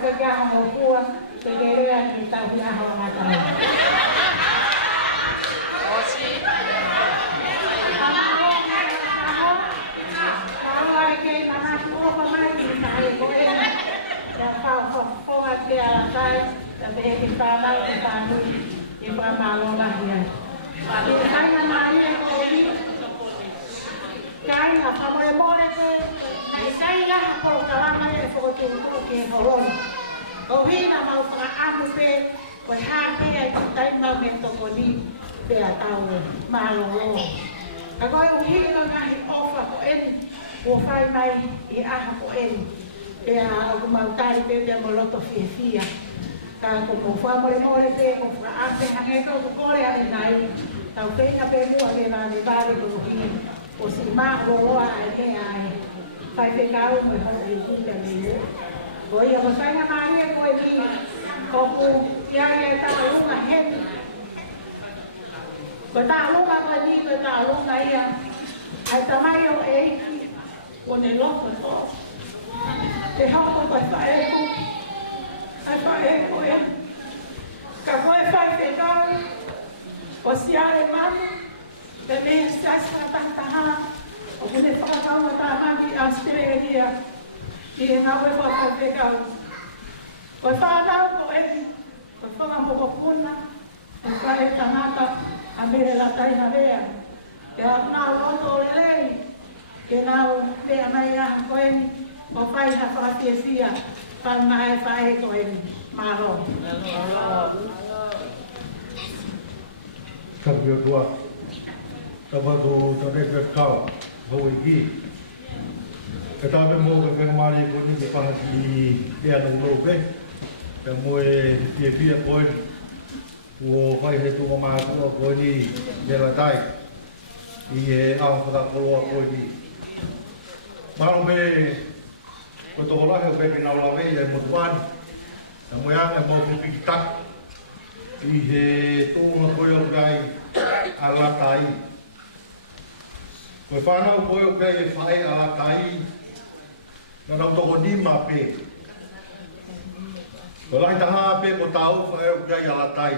ke kia ho kua ke rea ki tau hia ho ngata. Osi. Ai ke mana ko pa mai ki sai ko e. Ya fa ke ala sai ta be ki pa na ki pa ni e pa ma lo la hia. Ki sai na mai e ko ni. Kai na pa mo le ke ai sai la ko ka la mai e ko tu ko ke horon. Ko hi na ma fa amu pe ko ha pe ai tai ma me to ko ni pe a tau ma lo lo. Ka ko hi ka ka hi ofa ko en o fai mai I aha ko en e a o mautari pe pe mo loto fia ka ko mo fa mo le pe mo fa a pe ha ngeto ko kore a nai tau pe na pe mo ke na de bari ko hi o si ma lo lo a ke ai fai pe ka o mo ho I ku pe ni ko ia mo sai na mai ko ni ko ku ya ya ta lu na hen ko ta lu ma ko ni ko ta lu na ia ai ta mai o e con el ojo todo te hago para eco ai para eco é acabou é para pegar o se alemão também se acha tanto o que ele fala não está mais a experiência e não vai para pegar o fala não o fala um pouco puna o cara está nada a ver la tai na vea e a na loto lei que não vê mais a coisa o faz a sua tesia para mais faz coisa malo Sabia tua tava do também que cal vou aqui que tava mo que mari ko ni pa di dia no lo be que mo e via ko o fai he tu ma ko ni de la tai e a fa ko ko ni Mau me ko to la he be na la ve le motuan na mo ya me mo ki tak I he tu no ko yo gai ala tai ko fa na ko yo gai fai ala tai na no to ni ma pe ko la ta ha pe ko tau fa yo gai ala tai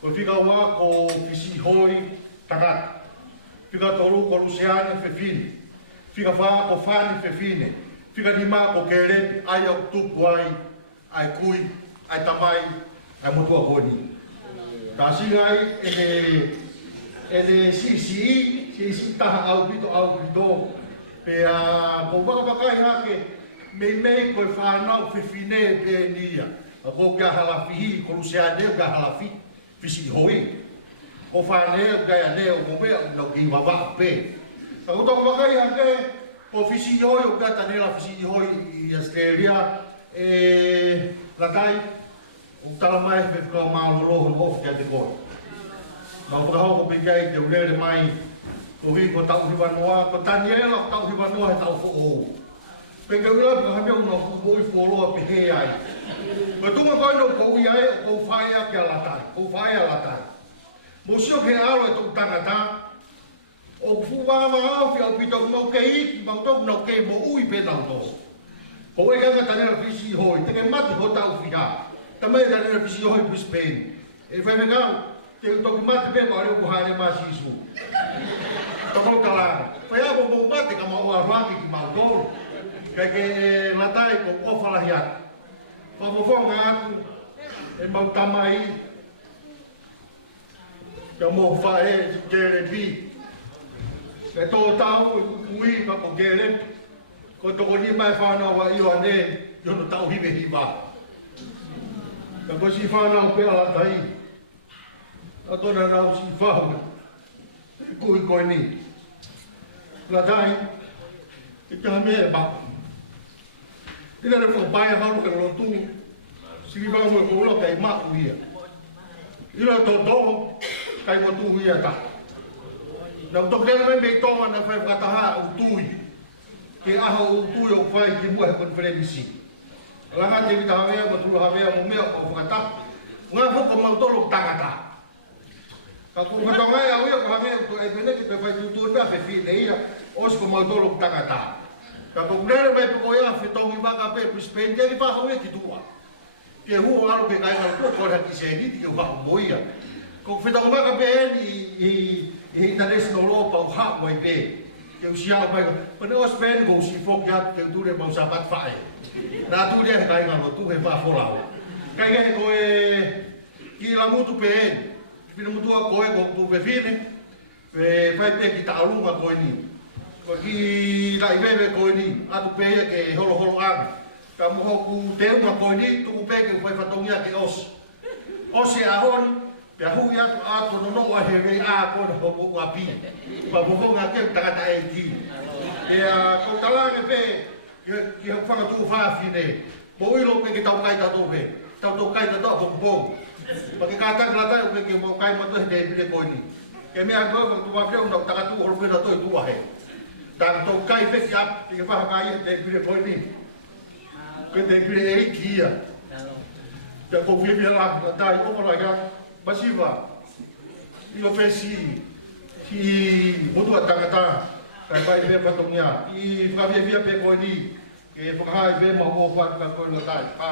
ko fika wa ko fisi hoi takat fika toru ko luciane fe fin Fica fa ko fani fe fine. Fica di ma ko kere ai o tupu ai kui, ai tamai, ai motua koni. Ta singai ene si taha au pito pe a ko waka hake me ko fa na fe fine pe nia. A ko ga hala fi ko lusiane ga hala fi fisi hoi. Ko fa ne ga ne o mo be no ki wa pe. Ako to makai hake ofisi hoi o gata nela ofisi hoi I Australia la tai o tala mai pe ko ma lo lo of ka te ko. Ma o ka ho pe kai te ule mai ko hi ko tau hi vanua ko Daniela tau hi vanua he tau fo o. Pe ka ula ka ha me no ko I fo lo pe he ai. Ko tu ma ko no ko I ai ko fai a ke la tai ko fai a la tai. Mo sio ke alo e tu tangata o fuwa wa au fi au pito mo ke iki ma to no ke mo ui pe na to ko e ga ta na fisi hoi te ke mati ho ta fi ha ta me da na fisi hoi pu Spain e fa me ga te to ki mati pe ma le ko ha ne ma si su to ko ta la fa ya mo mati ka ma o a ki ma to ke la tai ko o fa la ya fa mo nga e ma ta mai ke mo fa e ke re bi Ke tō tau ui ka ko gere, ko tō ni mai whanau wa iwa ne, yo no tau hiwe hiwa. Ka ko si whanau pe ala tai, a tōna rau si whau, kui koe ni. La tai, ke ka me e ba. Ina re whapai a haru ke rotu, siri wau e koula kai maku ia. Ina tō tō, kai matu ia ta. Na to kele me me toma na fai kataha o tui. Ke aha o tui o fai ki mua konferensi. Langa te vita havea ma tu havea mo me o kata. Nga fo ko mau tolo tangata. Ka ko ka tonga ya o ko havea ko e bene ke fai tu tu pe fe fi de ia os ko mau tolo tangata. Ka ko nere mai ko ya fitong iba ka pe spende ki pa ho e ki tua. Ke hu alo ke kai ka ko ha ki se ni ki wa moia. Ko fitong ma ka pe ni international law pa ha mai pe. Ke usia mai pa no spend go si fok ya ke tu re mau sabat fa e. Na tu dia kai ngalo tu he pa fo lao. Kai ke ko e ki la mutu pe. Pina mutu a ko e ko tu pe fine. Pe fai pe ki ta lunga ko ni. Ko ki la ive ko ni atu pe ke holo holo a. Ka mo ku te uma ko ni tu pe ke fai fatongia ke os. Os e ahon pe hu ya tu a to no wa he ve a ko no ko wa pi. Pa bo nga ke ta ta e ki. E a ko tala ke pe ki ha fa tu fa fine. Bo i lo pe ke tau kai ta to pe. Tau to kai ta to bo bo. Pa ke ka ta la ta pe ke mo kai ma to de pe ko ni. Ke me a go tu wa pe un ta ka tu o pe na to tu wa he. Dan to kai pe ya ke fa kai de pe ko ni. Ke de pe e ki ya. Ya ko vi vi la dai o ko la ga masiva. Io pensi ki mo tu atangata kai pai me pa tongia. I fa via pe ko ni. Ke fa hai be mo ko fa ka ko la dai pa.